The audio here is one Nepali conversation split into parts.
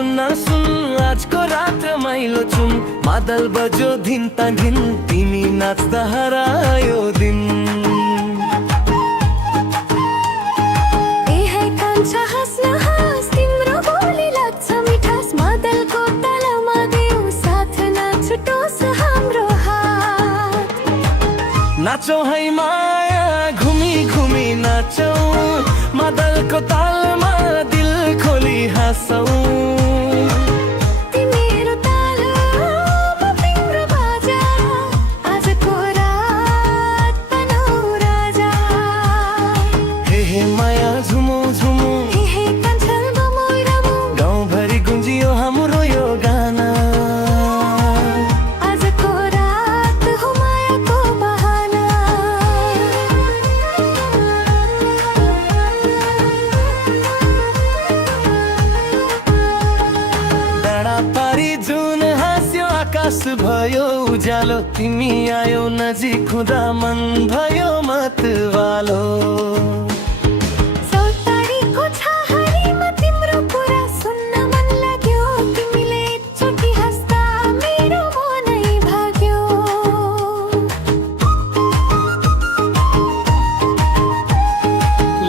सुन्न सुन आजको रात रमाइलो छुन मादल बज्यो धिन ताघिन तिमी नाच्दा हरायो दिन नाचौ है माया घुमी घुमी नाचौ मादलको तालमा दिल खोली हाँसौ तिम्रो तालो म तिम्रो बाजा आजको रात बनाऊ राजा हे हे माया झुमो झुमो हे हे कान्छल बमो रमो गाउँभरि गुन्जियो हाम्रो यो गाना आजको रात हो मायाको बहाना डाँडा पारी जुन हाँस्यो आकाश भयो उज्यालो तिमी आयो नजिक हुँदा मन भयो मतवालो चौतारीको छाहारीमा तिम्रो कुरा सुन्न मन लाग्यो तिमीले एकचोटि हाँस्दा मेरो मनै भाग्यो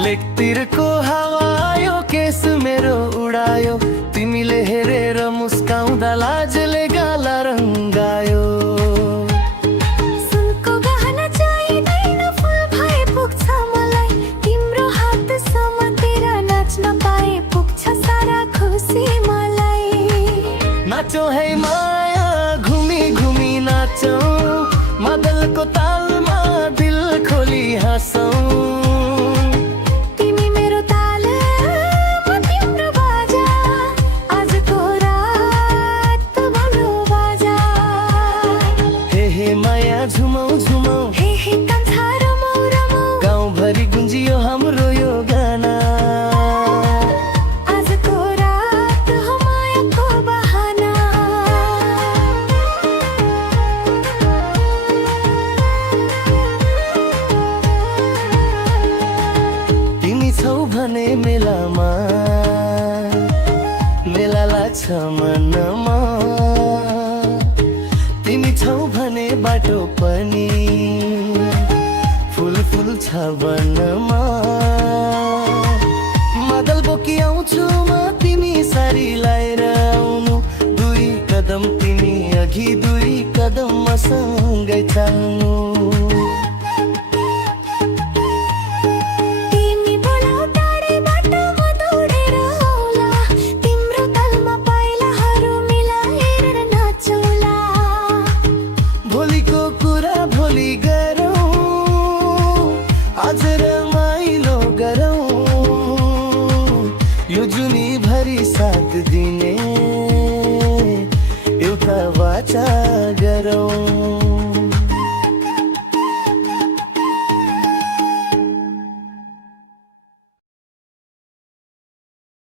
लेकतिरको हावा आयो केस मेरो उडायो तिमीले हेरेर मुस्काउँदा लाजले गाला रङ्गायो सुनको गहना चाहिँदैन फुल भए पुग्छ मलाई तिम्रो हात समातेर नाच्न पाए पुग्छ सारा खुसी मलाई नाचौ है माया घुमी घुमी नाचौ मादलको तालमा दिल खोली हाँसौ तिमी मेरो ताल म तिम्रो बाजा आजको रात बनाऊ बाजा हे हे माया झुमौ झुमौ हे हे कान्छा रमौ रमौ गाउँभरि गुन्जियो हाम्रो यो गाना आजको रात हो मायाको बहाना तिमी छौ भने मेलामा मेला लाग्छ मनमा तिमी छौ भने बाटो पनि फुल फुल छ वनमा मादल बोकी आउँछु म तिमी सारी लाएर आउनु दुई कदम तिमी अघि दुई कदम मसँगै चाल्नु तिमी बोलाऊ टाढैबाट म दौडेर आउला तिम्रो तालमा पाइलाहरू मिलाएर नाचौला भोलिको कुरा भोलि गरौँ आज रमाइलो गरौँ यो जुनी भरि साथ दिने एउटा वाचा गरौँ